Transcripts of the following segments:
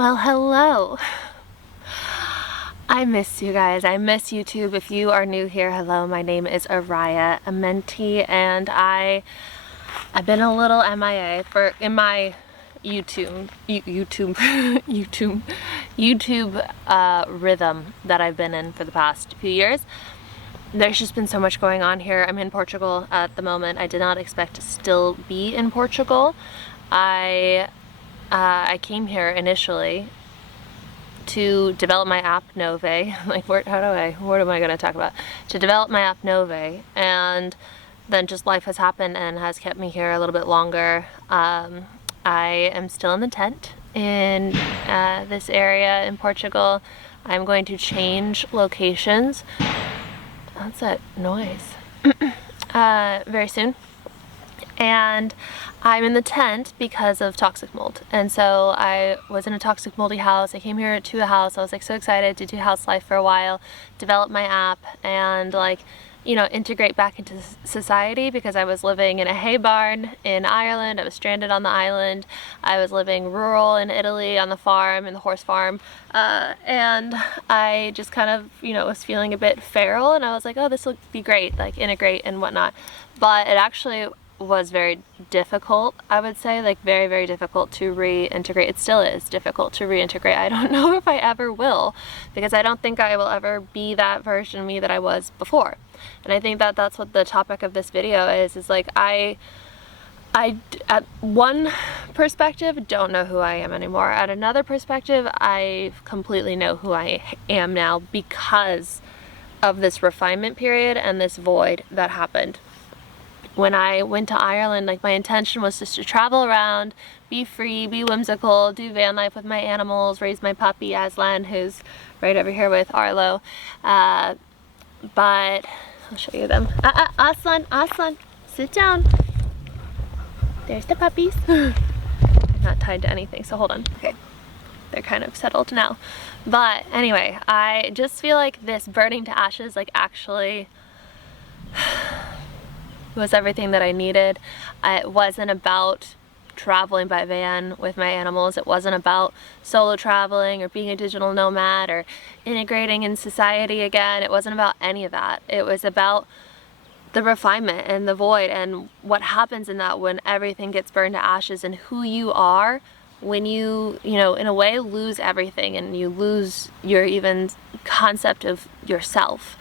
Well, hello. I miss you guys. I miss YouTube. If you are new here, hello, my name is Araya, a mentee, and I've been a little MIA in my YouTube rhythm that I've been in for the past few years. There's just been so much going on here. I'm in Portugal at the moment. I did not expect to still be in Portugal. I came here initially to develop my app NŌVÉ. Like, what am I going to talk about? To develop my app NŌVÉ, and then just life has happened and has kept me here a little bit longer. I am still in the tent in this area in Portugal. I'm going to change locations. What's that noise? Very soon. And I'm in the tent because of toxic mold. And so I was in a toxic moldy house. I came here to a house. I was like so excited to do house life for a while, develop my app, and integrate back into society, because I was living in a hay barn in Ireland. I was stranded on the island. I was living rural in Italy on the farm, in the horse farm. And I just kind of, was feeling a bit feral, and I was like, oh, this will be great, like integrate and whatnot. But it actually was very difficult, I would say, like very, very difficult to reintegrate. It still is difficult to reintegrate. I don't know if I ever will, because I don't think I will ever be that version of me that I was before. And I think that that's what the topic of this video is like I at one perspective don't know who I am anymore. At another perspective, I completely know who I am now because of this refinement period and this void that happened. When I went to Ireland, like, my intention was just to travel around, be free, be whimsical, do van life with my animals, raise my puppy Aslan, who's right over here with Arlo. But I'll show you them. Aslan, sit down. There's the puppies. They're not tied to anything, so hold on. Okay, they're kind of settled now. But anyway, I just feel like this burning to ashes, like, actually was everything that I needed. It wasn't about traveling by van with my animals. It wasn't about solo traveling or being a digital nomad or integrating in society again. It wasn't about any of that. It was about the refinement and the void and what happens in that when everything gets burned to ashes, and who you are when you, in a way, lose everything and you lose your even concept of yourself.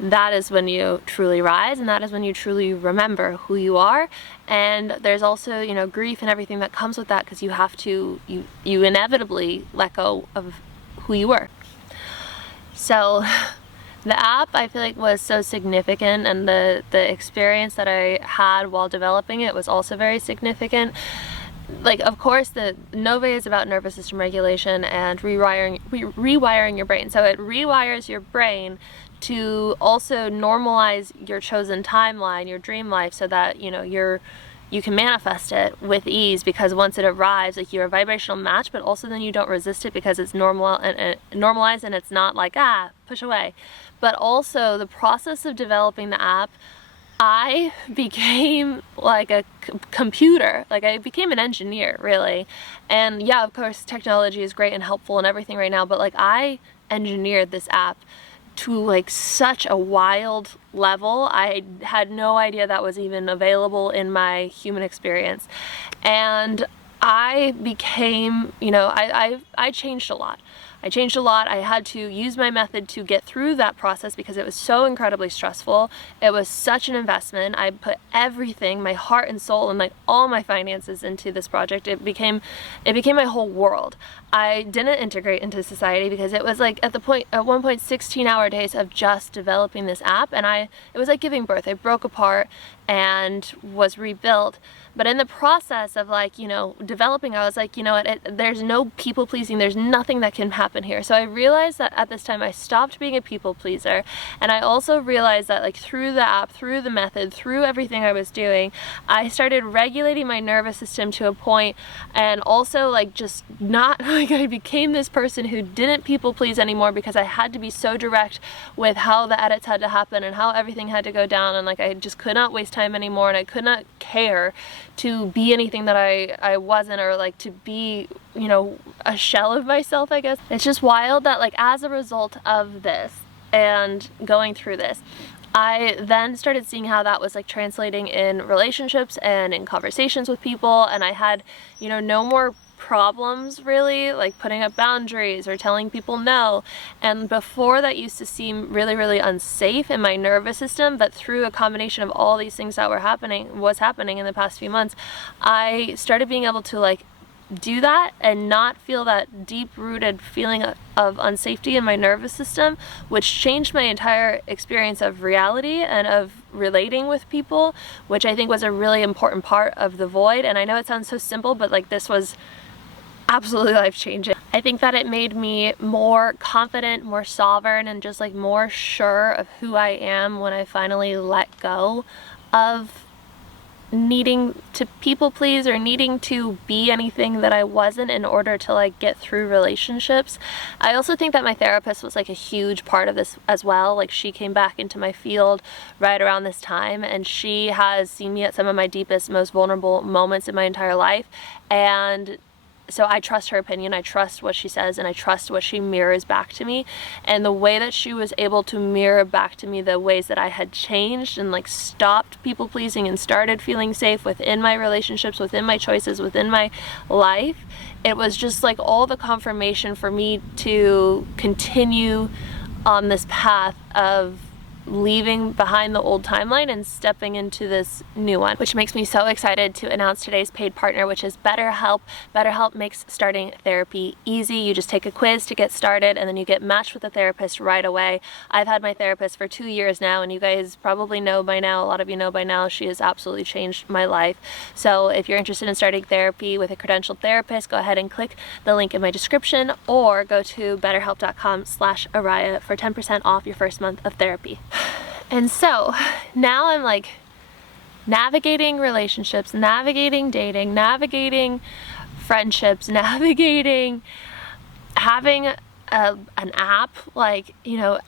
That is when you truly rise, and that is when you truly remember who you are. And there's also, grief and everything that comes with that, because you have to, you inevitably let go of who you were. So the app, I feel like, was so significant, and the experience that I had while developing it was also very significant. Like, of course, the NŌVÉ is about nervous system regulation and rewiring your brain. So it rewires your brain to also normalize your chosen timeline, your dream life, so that you can manifest it with ease, because once it arrives, like, you're a vibrational match, but also then you don't resist it because it's normalized and it's not like, push away. But also the process of developing the app, I became like a computer. Like, I became an engineer, really. And yeah, of course, technology is great and helpful and everything right now, but like, I engineered this app to like such a wild level. I had no idea that was even available in my human experience. And I became, I changed a lot. I had to use my method to get through that process because it was so incredibly stressful. It was such an investment. I put everything, my heart and soul, and like all my finances into this project. It became my whole world. I didn't integrate into society because it was like at one point 16-hour days of just developing this app, and it was like giving birth. I broke apart and was rebuilt. But in the process of developing, I was like, there's no people pleasing. There's nothing that can happen here. So I realized that at this time I stopped being a people pleaser. And I also realized that like through the app, through the method, through everything I was doing, I started regulating my nervous system to a point, and also like just not like I became this person who didn't people please anymore, because I had to be so direct with how the edits had to happen and how everything had to go down, and like I just could not waste time anymore, and I could not care to be anything that I wasn't, or like to be, you know, a shell of myself, I guess. It's just wild that like as a result of this and going through this, I then started seeing how that was like translating in relationships and in conversations with people, and I had, you know, no more problems really like putting up boundaries or telling people no. And before, that used to seem really, really unsafe in my nervous system, but through a combination of all these things that was happening in the past few months, I started being able to like do that and not feel that deep-rooted feeling of unsafety in my nervous system, which changed my entire experience of reality and of relating with people, which I think was a really important part of the void. And I know it sounds so simple, but like this was absolutely life-changing. I think that it made me more confident, more sovereign, and just like more sure of who I am when I finally let go of needing to people please or needing to be anything that I wasn't in order to like get through relationships. I also think that my therapist was like a huge part of this as well. Like she came back into my field right around this time, and she has seen me at some of my deepest, most vulnerable moments in my entire life. And so I trust her opinion, I trust what she says, and I trust what she mirrors back to me. And the way that she was able to mirror back to me the ways that I had changed and like stopped people pleasing and started feeling safe within my relationships, within my choices, within my life, it was just like all the confirmation for me to continue on this path of leaving behind the old timeline and stepping into this new one, which makes me so excited to announce today's paid partner, which is BetterHelp. BetterHelp makes starting therapy easy. You just take a quiz to get started, and then you get matched with a therapist right away. I've had my therapist for 2 years now, and you guys probably know by now, a lot of you know by now, she has absolutely changed my life. So if you're interested in starting therapy with a credentialed therapist, go ahead and click the link in my description, or go to betterhelp.com/Araya for 10% off your first month of therapy. And so now I'm like navigating relationships, navigating dating, navigating friendships, navigating having an app, like, you know,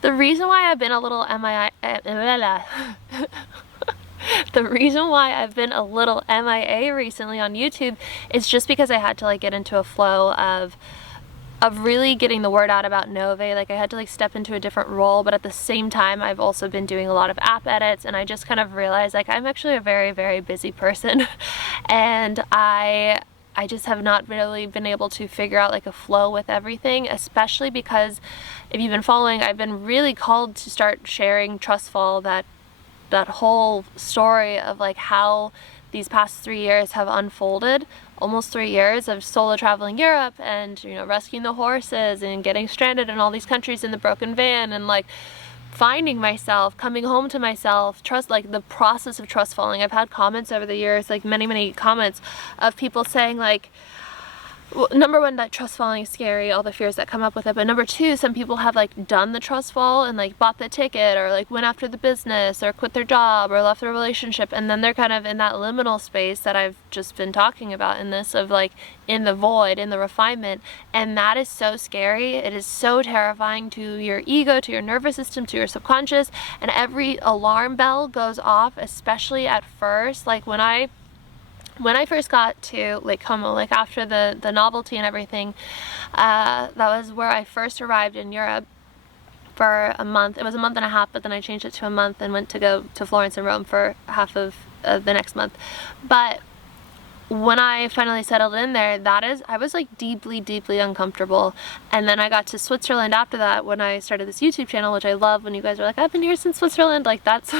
the reason why I've been a little the reason why I've been a little MIA recently on YouTube is just because I had to like get into a flow of really getting the word out about NŌVÉ. Like I had to like step into a different role, but at the same time I've also been doing a lot of app edits, and I just kind of realized like I'm actually a very, very busy person and I just have not really been able to figure out like a flow with everything, especially because if you've been following, I've been really called to start sharing Trustfall, that whole story of like how these past 3 years have unfolded. Almost 3 years of solo traveling Europe and, you know, rescuing the horses and getting stranded in all these countries in the broken van, and like finding myself, coming home to myself, like the process of trust falling. I've had comments over the years, like many comments of people saying like, well, number one, that trust falling is scary, all the fears that come up with it, but number two, some people have like done the trust fall and like bought the ticket, or like went after the business, or quit their job, or left their relationship, and then they're kind of in that liminal space that I've just been talking about in this, of like in the void, in the refinement. And that is so scary. It is so terrifying to your ego, to your nervous system, to your subconscious, and every alarm bell goes off, especially at first. Like when I first got to Lake Como, like after the novelty and everything, that was where I first arrived in Europe for a month. It was a month and a half, but then I changed it to a month and went to go to Florence and Rome for half of the next month. But when I finally settled in there, I was like deeply, deeply uncomfortable. And then I got to Switzerland after that when I started this YouTube channel, which I love. When you guys are like, I've been here since Switzerland, like that's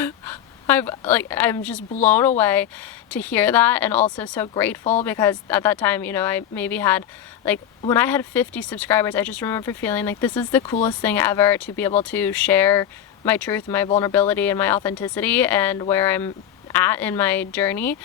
I'm just blown away to hear that, and also so grateful because at that time, you know, I maybe had like, when I had 50 subscribers, I just remember feeling like this is the coolest thing ever, to be able to share my truth, my vulnerability, and my authenticity, and where I'm at in my journey.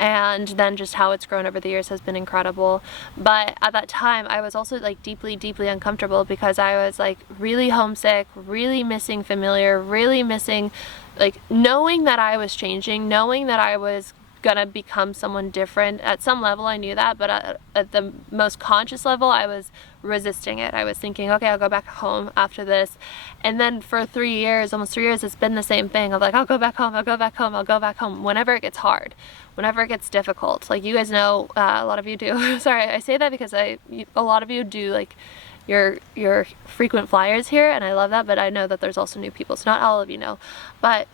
And then just how it's grown over the years has been incredible. But at that time I was also like deeply, deeply uncomfortable because I was like really homesick, really missing familiar, really missing like knowing that I was changing, knowing that I was gonna become someone different. At some level I knew that, but at the most conscious level I was resisting it. I was thinking, okay, I'll go back home after this. And then for 3 years, almost 3 years, it's been the same thing. I'm like, I'll go back home, I'll go back home, I'll go back home, whenever it gets hard, whenever it gets difficult. Like you guys know, a lot of you do. Sorry, I say that because a lot of you do like your frequent flyers here, and I love that, but I know that there's also new people, so not all of you know. But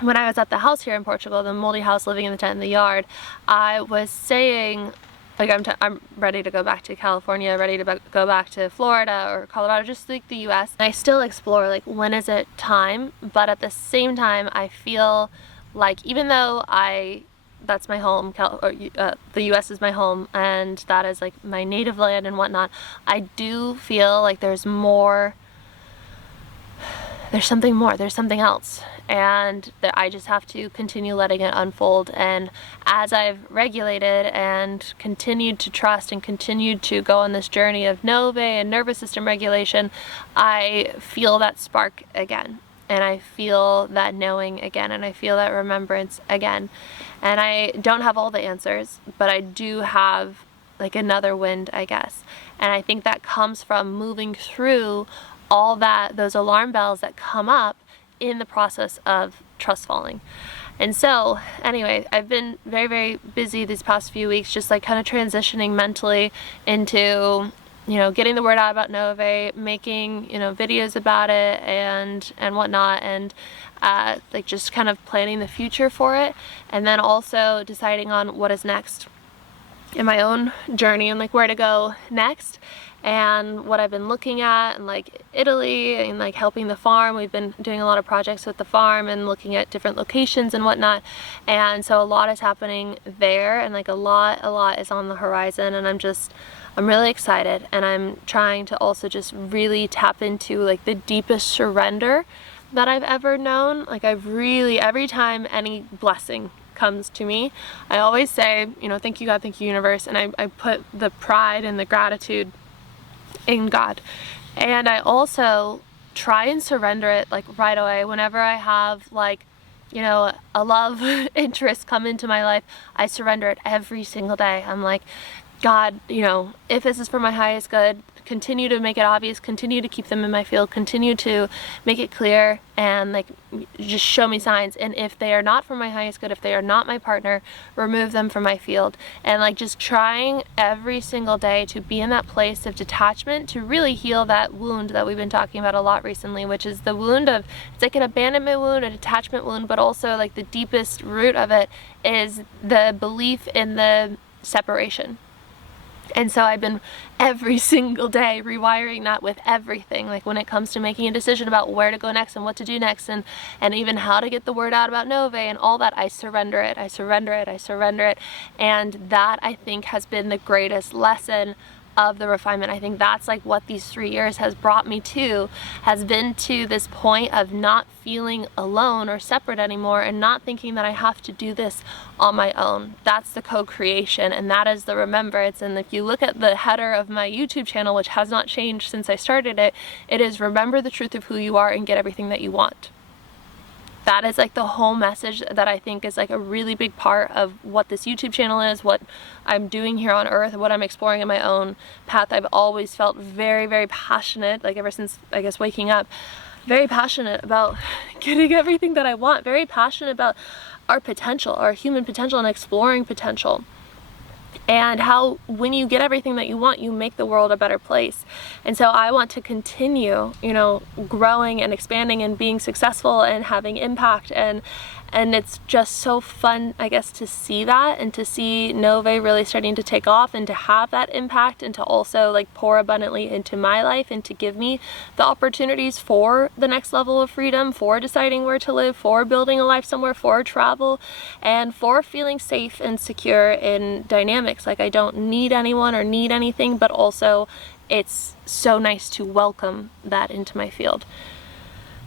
when I was at the house here in Portugal, the moldy house, living in the tent in the yard, I was saying, like, I'm ready to go back to California, ready to go back to Florida or Colorado, just like the US. And I still explore, like, when is it time? But at the same time, I feel like even though that's my home, the US is my home, and that is like my native land and whatnot, I do feel like there's more, there's something more, there's something else, and that I just have to continue letting it unfold. And as I've regulated and continued to trust and continued to go on this journey of NŌVÉ and nervous system regulation, I feel that spark again, and I feel that knowing again, and I feel that remembrance again. And I don't have all the answers, but I do have like another wind, I guess. And I think that comes from moving through all those alarm bells that come up in the process of trust falling. And so anyway, I've been very, very busy these past few weeks, just like kind of transitioning mentally into, you know, getting the word out about NŌVÉ, making, you know, videos about it and whatnot, and like just kind of planning the future for it, and then also deciding on what is next in my own journey and like where to go next. And what I've been looking at, and like Italy and like helping the farm, we've been doing a lot of projects with the farm and looking at different locations and whatnot, and so a lot is happening there, and like a lot is on the horizon, and I'm really excited. And I'm trying to also just really tap into like the deepest surrender that I've ever known. Like I've really, every time any blessing comes to me, I always say, you know, thank you God, thank you universe, and I put the pride and the gratitude in God. And I also try and surrender it like right away. Whenever I have like, you know, a love interest come into my life, I surrender it every single day. I'm like, God, you know, if this is for my highest good, continue to make it obvious, continue to keep them in my field, continue to make it clear, and like just show me signs. And if they are not for my highest good, if they are not my partner, remove them from my field. And like just trying every single day to be in that place of detachment, to really heal that wound that we've been talking about a lot recently, which is the wound of, it's like an abandonment wound, a detachment wound, but also like the deepest root of it is the belief in the separation. And so I've been every single day rewiring that with everything, like when it comes to making a decision about where to go next and what to do next, and even how to get the word out about NŌVÉ and all that. I surrender it, I surrender it, I surrender it. And that, I think, has been the greatest lesson of the refinement. I think that's like what these 3 years has brought me to, has been to this point of not feeling alone or separate anymore, and not thinking that I have to do this on my own. That's the co-creation, and that is the remembrance. And if you look at the header of my YouTube channel, which has not changed since I started it, it is remember the truth of who you are and get everything that you want. That is like the whole message that I think is like a really big part of what this YouTube channel is, what I'm doing here on earth, what I'm exploring in my own path. I've always felt very, very passionate, like ever since, I guess, waking up, very passionate about getting everything that I want, very passionate about our potential, our human potential, and exploring potential. And how when you get everything that you want, you make the world a better place. And so I want to continue, you know, growing and expanding and being successful and having impact, and it's just so fun, I guess, to see that, and to see NŌVÉ really starting to take off and to have that impact, and to also like pour abundantly into my life, and to give me the opportunities for the next level of freedom, for deciding where to live, for building a life somewhere, for travel, and for feeling safe and secure in dynamics. Like I don't need anyone or need anything, but also it's so nice to welcome that into my field.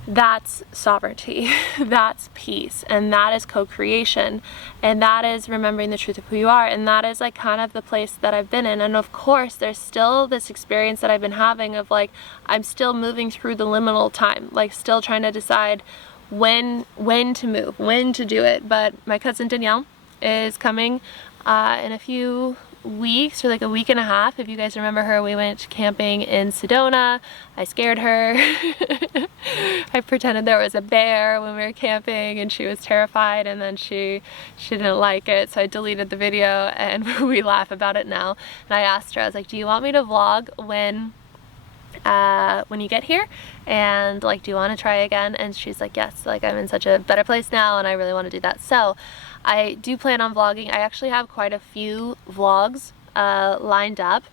That's sovereignty, that's peace, and that is co-creation, and that is remembering the truth of who you are, and that is like kind of the place that I've been in. And of course there's still this experience that I've been having of like, I'm still moving through the liminal time, like still trying to decide when to move, when to do it. But my cousin Danielle is coming in a few weeks, or like a week and a half. If you guys remember her, we went camping in Sedona. I scared her. I pretended there was a bear when we were camping and she was terrified, and then she didn't like it, so I deleted the video, and we laugh about it now. And I asked her, I was like, do you want me to vlog when you get here, and like, do you want to try again? And she's like, yes, like I'm in such a better place now and I really want to do that. So I do plan on vlogging. I actually have quite a few vlogs lined up,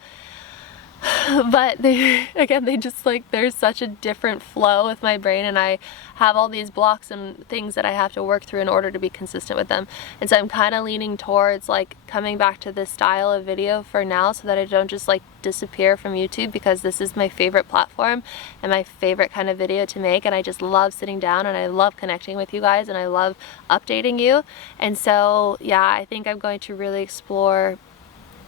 but they just like, there's such a different flow with my brain, and I have all these blocks and things that I have to work through in order to be consistent with them. And so I'm kind of leaning towards like coming back to this style of video for now, so that I don't just like disappear from YouTube, because this is my favorite platform and my favorite kind of video to make, and I just love sitting down and I love connecting with you guys and I love updating you. And so yeah, I think I'm going to really explore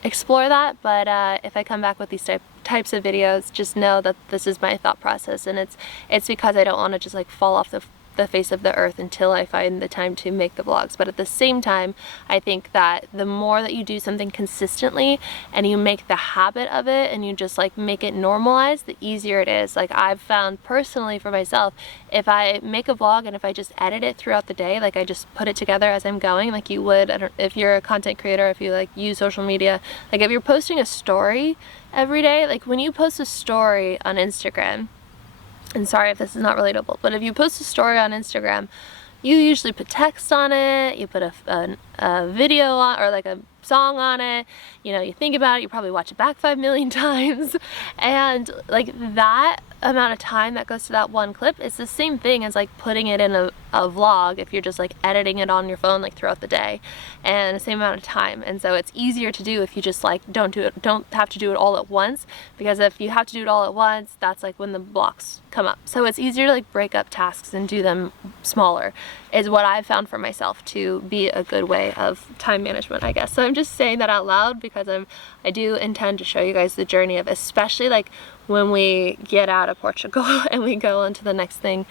that, but if I come back with these types of videos, just know that this is my thought process, and it's because I don't want to just like fall off the face of the earth until I find the time to make the vlogs. But at the same time, I think that the more that you do something consistently and you make the habit of it and you just like make it normalized, the easier it is. Like I've found personally for myself, if I make a vlog and if I just edit it throughout the day, like I just put it together as I'm going, like you would, if you're a content creator, if you like use social media, like if you're posting a story every day, like when you post a story on Instagram, and sorry if this is not relatable, but if you post a story on Instagram, you usually put text on it, you put a video on, or like a song on it, you know, you think about it, you probably watch it back 5 million times, and like that amount of time that goes to that one clip, it's the same thing as like putting it in a vlog if you're just like editing it on your phone like throughout the day, and the same amount of time. And so it's easier to do if you just like don't have to do it all at once, because if you have to do it all at once, that's like when the blocks come up. So it's easier to like break up tasks and do them smaller, is what I've found for myself to be a good way of time management, I guess. So I'm just saying that out loud because I do intend to show you guys the journey of, especially like when we get out of Portugal and we go on to the next thing.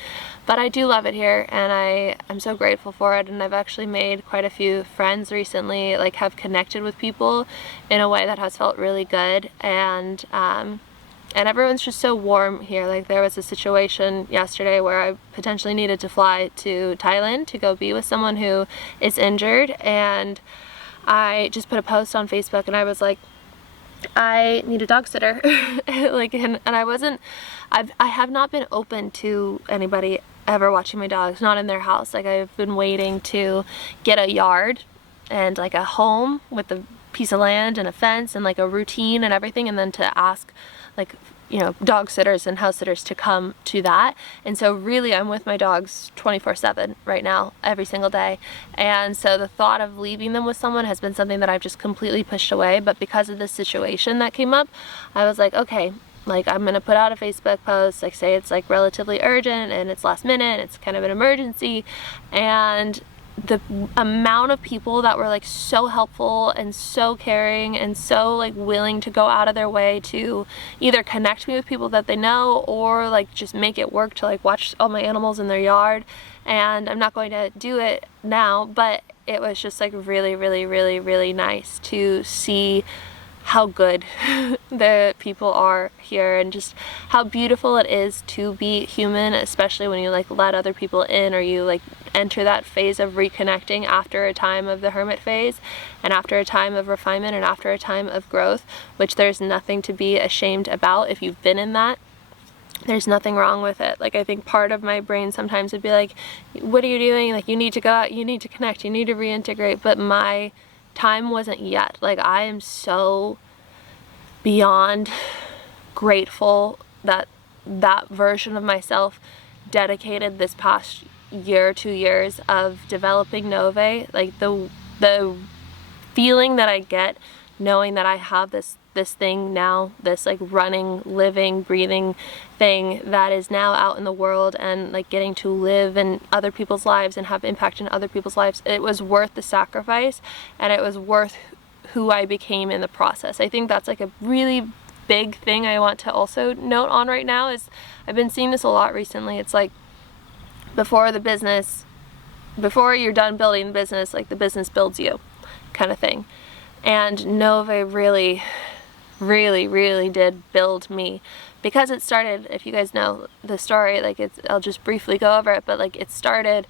But I do love it here, and I'm so grateful for it, and I've actually made quite a few friends recently, like have connected with people in a way that has felt really good, and everyone's just so warm here. Like there was a situation yesterday where I potentially needed to fly to Thailand to go be with someone who is injured, and I just put a post on Facebook and I was like, I need a dog sitter. Like, and I have not been open to anybody ever watching my dogs, not in their house. Like I've been waiting to get a yard and like a home with a piece of land and a fence and like a routine and everything, and then to ask like, you know, dog sitters and house sitters to come to that. And so really I'm with my dogs 24/7 right now, every single day. And so the thought of leaving them with someone has been something that I've just completely pushed away. But because of this situation that came up, I was like, okay, like I'm gonna put out a Facebook post, like say it's like relatively urgent and it's last minute, it's kind of an emergency. And the amount of people that were like so helpful and so caring and so like willing to go out of their way to either connect me with people that they know, or like just make it work to like watch all my animals in their yard. And I'm not going to do it now, but it was just like really, really, really, really nice to see how good the people are here, and just how beautiful it is to be human, especially when you like let other people in, or you like enter that phase of reconnecting after a time of the hermit phase, and after a time of refinement, and after a time of growth, which there's nothing to be ashamed about. If you've been in that, there's nothing wrong with it. Like I think part of my brain sometimes would be like, what are you doing? Like you need to go out, you need to connect, you need to reintegrate. But my time wasn't yet. Like I am so beyond grateful that that version of myself dedicated this past year, 2 years of developing NŌVÉ. Like the feeling that I get knowing that I have this thing now, this like running, living, breathing thing that is now out in the world, and like getting to live in other people's lives and have impact in other people's lives, it was worth the sacrifice, and it was worth who I became in the process. I think that's like a really big thing I want to also note on right now. Is I've been seeing this a lot recently. It's like before you're done building the business, like the business builds you. kind of thing. And NŌVÉ really did build me, because it started, if you guys know the story, like I'll just briefly go over it, but like it started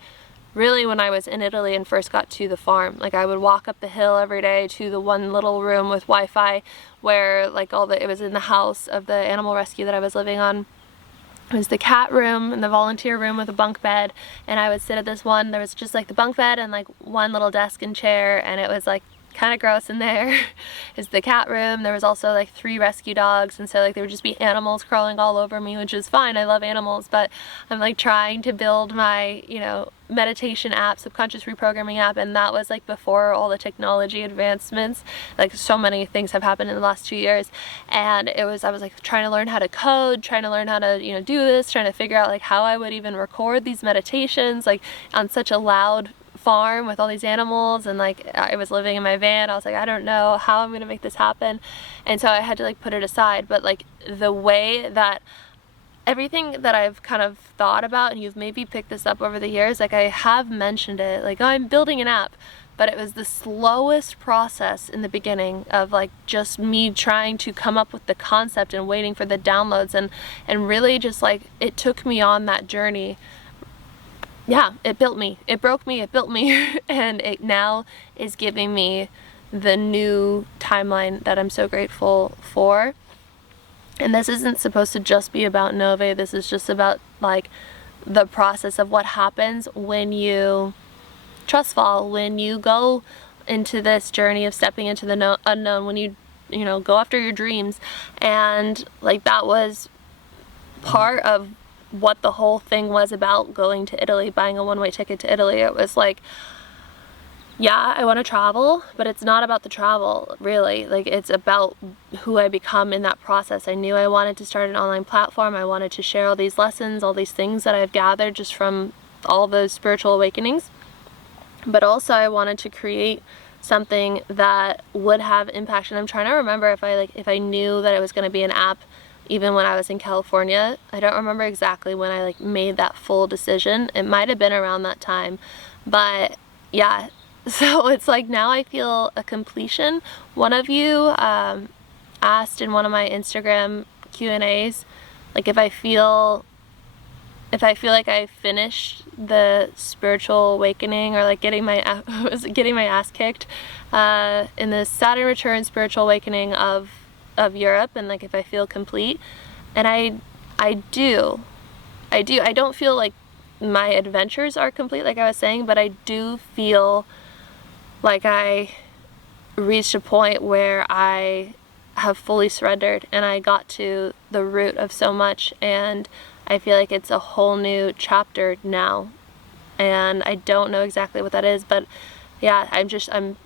really when I was in Italy and first got to the farm. Like I would walk up the hill every day to the one little room with Wi-Fi where like it was in the house of the animal rescue that I was living on. It was the cat room and the volunteer room with a bunk bed, and I would sit at this one, there was just like the bunk bed and like one little desk and chair, and it was like kind of gross in there. Is the cat room. There was also like 3 rescue dogs, and so like there would just be animals crawling all over me, which is fine, I love animals, but I'm like trying to build my, you know, meditation app, subconscious reprogramming app, and that was like before all the technology advancements. Like so many things have happened in the last 2 years, and I was like trying to learn how to code, trying to learn how to, you know, do this, trying to figure out like how I would even record these meditations like on such a loud farm with all these animals. And like I was living in my van, I was like, I don't know how I'm gonna make this happen, and so I had to like put it aside. But like the way that everything that I've kind of thought about, and you've maybe picked this up over the years, like I have mentioned it, like, oh, I'm building an app, but it was the slowest process in the beginning of like just me trying to come up with the concept and waiting for the downloads, and really just like it took me on that journey. Yeah, it built me, it broke me, it built me, and it now is giving me the new timeline that I'm so grateful for. And this isn't supposed to just be about NŌVÉ, this is just about like the process of what happens when you trust fall, when you go into this journey of stepping into the unknown, when you know, go after your dreams. And like that was part of what the whole thing was about going to Italy, buying a one-way ticket to Italy. It was like, yeah, I want to travel, but it's not about the travel, really. Like, it's about who I become in that process. I knew I wanted to start an online platform. I wanted to share all these lessons, all these things that I've gathered just from all those spiritual awakenings. But also I wanted to create something that would have impact. And I'm trying to remember if I knew that it was going to be an app even when I was in California. I don't remember exactly when I like made that full decision. It might have been around that time, but yeah. So it's like now I feel a completion. One of you asked in one of my Instagram Q&As, like if I feel like I finished the spiritual awakening, or like getting my ass kicked in the Saturn return spiritual awakening of Europe, and like if I feel complete. And I do. I don't feel like my adventures are complete, like I was saying, but I do feel like I reached a point where I have fully surrendered and I got to the root of so much, and I feel like it's a whole new chapter now. And I don't know exactly what that is, but yeah, I'm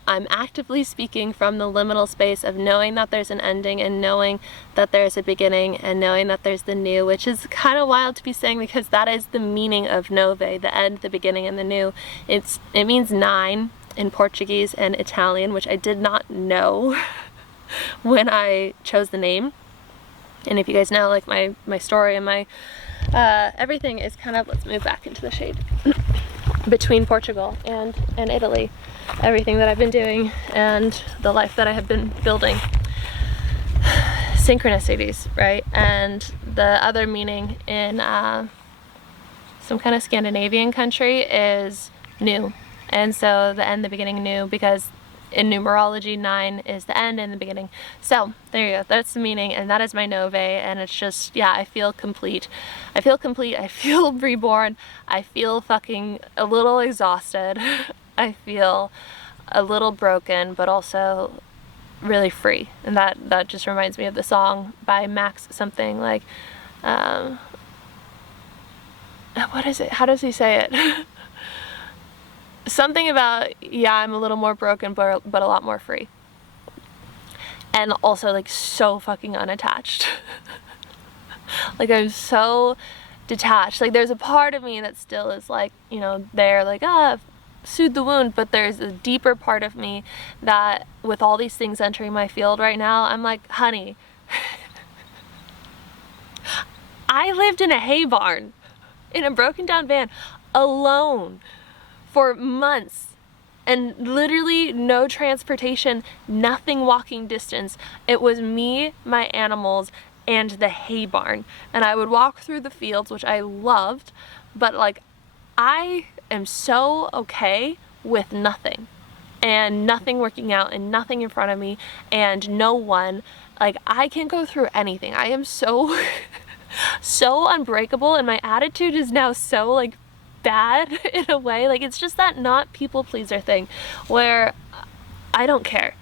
actively speaking from the liminal space of knowing that there's an ending, and knowing that there's a beginning, and knowing that there's the new, which is kind of wild to be saying, because that is the meaning of NŌVÉ, the end, the beginning, and the new. It means 9 in Portuguese and Italian, which I did not know when I chose the name. And if you guys know like my story and my everything is kind of, let's move back into the shade, between Portugal and Italy, everything that I've been doing and the life that I have been building. Synchronicities, right? And the other meaning in some kind of Scandinavian country is new. And so the end, the beginning, new, because in numerology 9 is the end and the beginning. So there you go, that's the meaning, and that is my NŌVÉ. And it's just, yeah, I feel complete. I feel reborn. I feel fucking a little exhausted. I feel a little broken, but also really free. And that just reminds me of the song by Max something, like what is it, how does he say it? Something about, yeah, I'm a little more broken, but a lot more free. And also like so fucking unattached. Like I'm so detached. Like there's a part of me that still is like, you know, there like, soothe the wound, but there's a deeper part of me that with all these things entering my field right now, I'm like, honey, I lived in a hay barn in a broken down van alone for months, and literally no transportation, nothing walking distance. It was me, my animals, and the hay barn. And I would walk through the fields, which I loved, but like, I am so okay with nothing, and nothing working out, and nothing in front of me, and no one. Like, I can go through anything. I am so so unbreakable, and my attitude is now so like bad in a way. Like, it's just that not people pleaser thing where I don't care.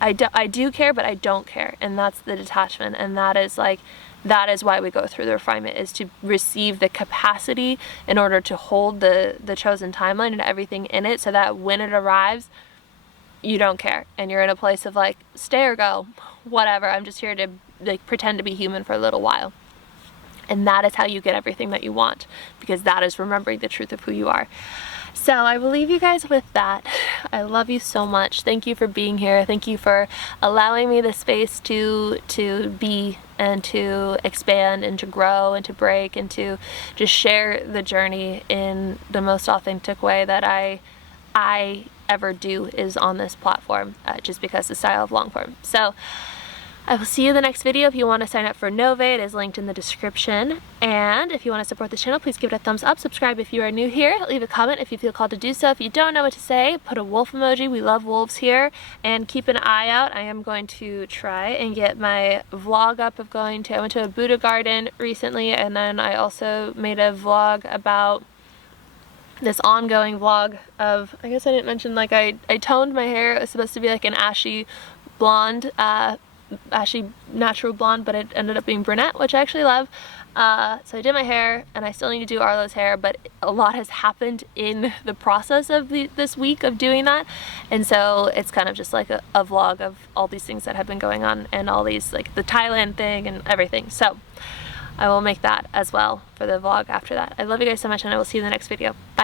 I do care, but I don't care, and that's the detachment. And that is like, that is why we go through the refinement, is to receive the capacity in order to hold the chosen timeline and everything in it, so that when it arrives, you don't care, and you're in a place of like, stay or go, whatever, I'm just here to like pretend to be human for a little while. And that is how you get everything that you want, because that is remembering the truth of who you are. So I will leave you guys with that. I love you so much. Thank you for being here. Thank you for allowing me the space to be, and to expand, and to grow, and to break, and to just share the journey in the most authentic way that I ever do is on this platform, just because the style of long form. So I will see you in the next video. If you want to sign up for NŌVÉ, it is linked in the description. And if you want to support this channel, please give it a thumbs up, subscribe if you are new here, leave a comment if you feel called to do so. If you don't know what to say, put a wolf emoji. We love wolves here. And keep an eye out. I am going to try and get my vlog up of I went to a Buddha garden recently, and then I also made a vlog about this ongoing vlog of, I guess I didn't mention, like I toned my hair. It was supposed to be like an ashy blonde, ashy natural blonde, but it ended up being brunette, which I actually love. So I did my hair, and I still need to do Arlo's hair, but a lot has happened in the process of this week of doing that, and so it's kind of just like a vlog of all these things that have been going on, and all these, like the Thailand thing and everything. So I will make that as well for the vlog after that. I love you guys so much, and I will see you in the next video. Bye.